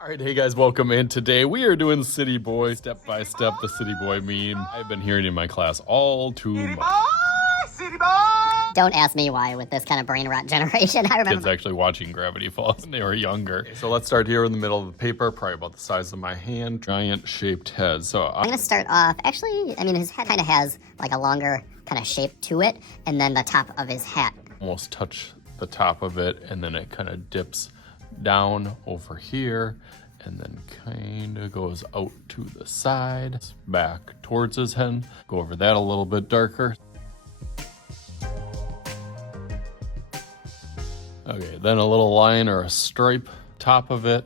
All right, hey guys, welcome in. Today we are doing City Boy, step by step, the City Boy meme. I've been hearing it in my class all too much. City Boy! Don't ask me why with this kind of brain rot generation. I remember Kids actually watching Gravity Falls when they were younger. Okay, so let's start here in the middle of the paper, probably about the size of my hand. Giant shaped head. So I'm gonna start off, actually, I mean, his head kind of has like a longer kind of shape to it, and then the top of his hat. Almost touch the top of it, and then it kind of dips down over here, and then kind of goes out to the side, back towards his head. Go over that a little bit darker. Okay, then a little line or a stripe top of it.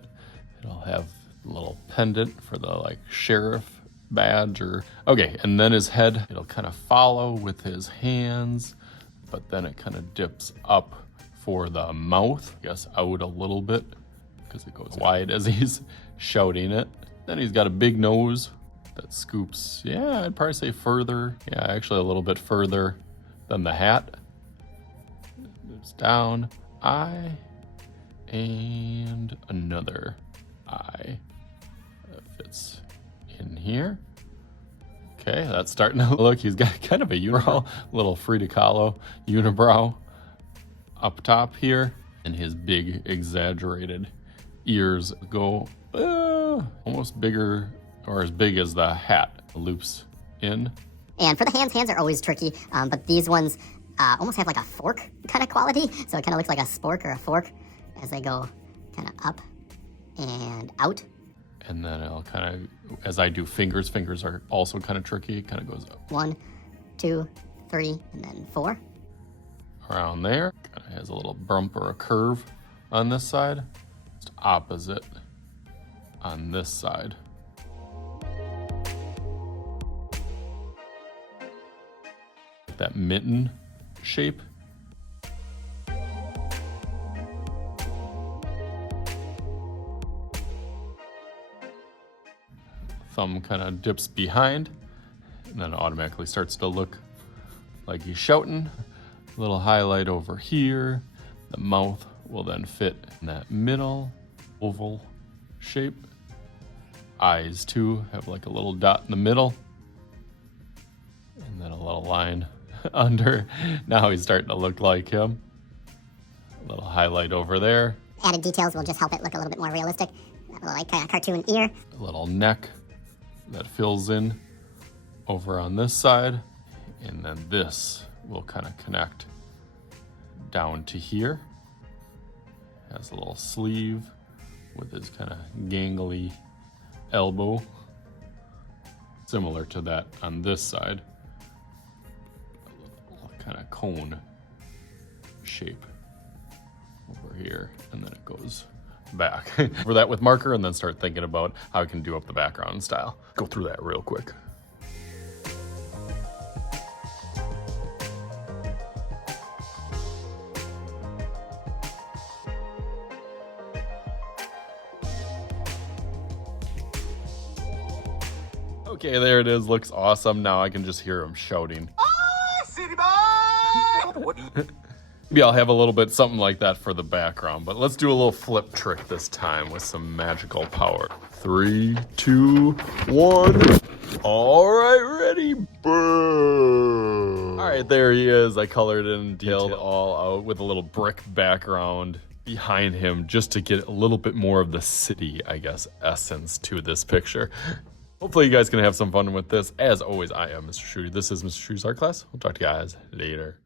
It'll have a little pendant for the like sheriff badge or, okay, and then his head, it'll kind of follow with his hands, but then it kind of dips up for the mouth, I guess out a little bit because it goes wide as he's shouting it. Then he's got a big nose that scoops, yeah, I'd probably say further. Yeah, actually a little bit further than the hat. Moves down, eye, and another eye that fits in here. Okay, that's starting to look, he's got kind of a unibrow, little Frida Kahlo unibrow up top here, and his big exaggerated ears go almost bigger or as big as the hat. Loops in. And for the hands are always tricky, but these ones almost have like a fork kind of quality, so it kind of looks like a spork or a fork as they go kind of up and out. And then I'll kind of, as I do fingers are also kind of tricky. It kind of goes up. 1, 2, 3, and then 4. Around there. Kind of has a little bump or a curve on this side. It's opposite on this side. That mitten shape. Thumb kind of dips behind and then automatically starts to look like he's shouting. A little highlight over here. The mouth will then fit in that middle oval shape. Eyes too have like a little dot in the middle. And then a little line under. Now he's starting to look like him. A little highlight over there. Added details will just help it look a little bit more realistic. A little like kind of cartoon ear. A little neck that fills in over on this side. And then this will kind of connect down to here. Has a little sleeve with his kind of gangly elbow. Similar to that on this side. A little kind of cone shape over here, and then it goes back. For that with marker, and then start thinking about how I can do up the background style. Go through that real quick. Okay, there it is. Looks awesome. Now I can just hear him shouting. Oh, City Boy! Maybe I'll have a little bit something like that for the background, but let's do a little flip trick this time with some magical power. 3, 2, 1. All right, ready? Boom. All right, there he is. I colored and detailed all out with a little brick background behind him just to get a little bit more of the city, I guess, essence to this picture. Hopefully you guys can have some fun with this. As always, I am Mr. Shooty. This is Mr. Shooty's art class. We'll talk to you guys later.